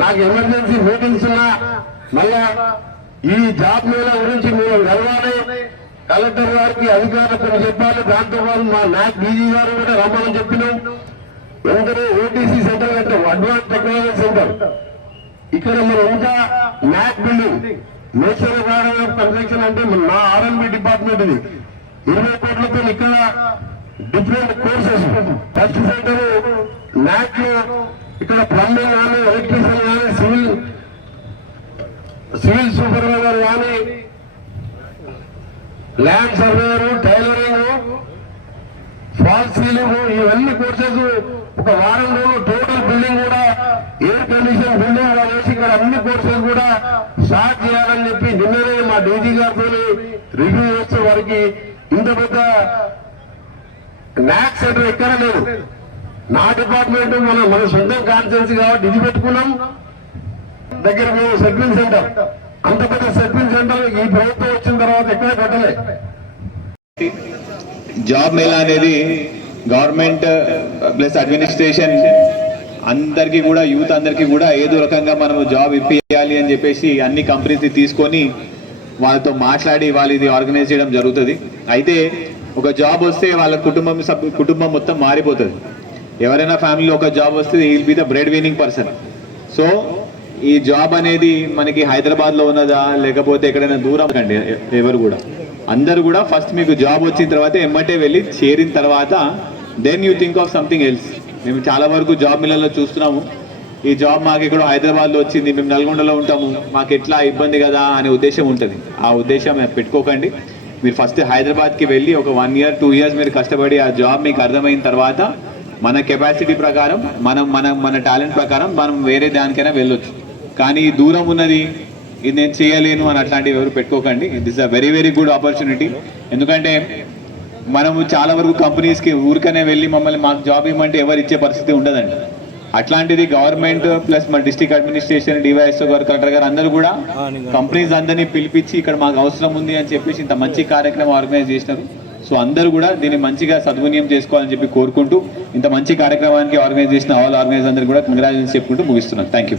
నాకు emergency meetings ఉన్నా మళ్ళా ఈ జాబ్ మేళా గురించి మేము కలవాలి, కలెక్టర్ గారికి అధికారులకు చెప్పాలి. దాంతో పాటు మా నాక్ డీజీ గారు కూడా రమ్మని చెప్పినాం. వెంటనే ఓటీసీ సెంటర్ అంటే అడ్వాన్స్ టెక్నాలజీ సెంటర్ ఇక్కడ మనం ఇంకా నాక్ building national garden of construction అంటే నా ఆర్ఎండ్బి డిపార్ట్మెంట్ ఇది 20 కోట్లతో ఇక్కడ డిఫరెంట్ కోర్సెస్ ఫస్ట్ సెంటర్ నాక్ లో ఇక్కడ ప్లంబింగ్ కానీ ఎలక్ట్రీషియన్ కానీ సివిల్ సూపర్వైజర్ కానీ land surveyor tailoring fall ceiling ఇవన్నీ కోర్సెస్ ఒక వారం రోజులు టోటల్ బిల్డింగ్ కూడా ఎయిర్ కండిషన్ బిల్డింగ్ వేసి ఇక్కడ అన్ని కోర్సెస్ కూడా స్టార్ట్ చేయాలని చెప్పి నిన్ననే మా డీజీ గారితో రివ్యూ చేస్తే వారికి ఇంత పెద్ద నాక్ సెంటర్ ఎక్కడ లేదు. నా డిపార్ట్మెంట్ మన సొంతం కాన్స్టిట్యున్సీ కాబట్టి ఇది పెట్టుకున్నాం. దగ్గర మేము సెటిల్మెంట్ సెంటర్ అంత పెద్ద సెటిల్మెంట్ సెంటర్ ఈ ప్రభుత్వం వచ్చిన తర్వాత ఎక్కడ పెట్టలే. జాబ్ మేళా అనేది గవర్నమెంట్ ప్లస్ అడ్మినిస్ట్రేషన్ అందరికీ కూడా యూత్ అందరికీ కూడా ఏదో రకంగా మనము జాబ్ ఇప్పియాలి అని చెప్పేసి అన్ని కంపెనీస్ తీసుకొని వాళ్ళతో మాట్లాడి వాళ్ళు ఇది ఆర్గనైజ్ చేయడం జరుగుతుంది. అయితే ఒక జాబ్ వస్తే వాళ్ళ కుటుంబం మొత్తం మారిపోతుంది. ఎవరైనా ఫ్యామిలీలో ఒక జాబ్ వస్తే will be the bread winning person. So ఈ జాబ్ అనేది మనకి హైదరాబాద్లో ఉన్నదా లేకపోతే ఎక్కడైనా దూరం కండి, ఎవరు కూడా అందరు కూడా ఫస్ట్ మీకు జాబ్ వచ్చిన తర్వాత ఎమ్మటే వెళ్ళి చేరిన తర్వాత then you think of something else. మేము చాలా వరకు జాబ్ మిల్లల్లో చూస్తున్నాము, ఈ జాబ్ మాకు ఇక్కడ హైదరాబాద్లో వచ్చింది, మేము నల్గొండలో ఉంటాము, మాకు ఎట్లా ఇబ్బంది కదా అనే ఉద్దేశం ఉంటుంది. ఆ ఉద్దేశం పెట్టుకోకండి. మీరు ఫస్ట్ హైదరాబాద్కి వెళ్ళి ఒక 1 year 2 years మీరు కష్టపడి ఆ జాబ్ మీకు అర్థమైన తర్వాత మన కెపాసిటీ ప్రకారం మన టాలెంట్ ప్రకారం మనం వేరే దానికైనా వెళ్ళొచ్చు. కానీ దూరం ఉన్నది ఇది నేను చేయలేను అని అట్లాంటివి ఎవరు పెట్టుకోకండి. It is a very very good opportunity. ఎందుకంటే మనము చాలా వరకు కంపెనీస్కి ఊరికనే వెళ్ళి మమ్మల్ని మాకు జాబ్ ఇవ్వమంటే ఎవరు ఇచ్చే పరిస్థితి ఉండదండి. అట్లాంటిది గవర్నమెంట్ ప్లస్ మన డిస్ట్రిక్ట్ అడ్మినిస్ట్రేషన్ డివైఎస్ఓ గారు కలెక్టర్ గారు అందరూ కూడా కంపెనీస్ అందరినీ పిలిపించి ఇక్కడ మాకు అవసరం ఉంది అని చెప్పేసి ఇంత మంచి కార్యక్రమం ఆర్గనైజ్ చేసినారు. సో అందరూ కూడా దీన్ని మంచిగా సద్వినియోగం చేసుకోవాలని చెప్పి కోరుకుంటూ ఇంత మంచి కార్యక్రమానికి ఆర్గనైజ్ చేసిన ఆల్ ఆర్గనైజ్ అందరూ కూడా కంగ్రాచులేషన్స్ చెప్పుకుంటూ ముగిస్తున్నాను. Thank you.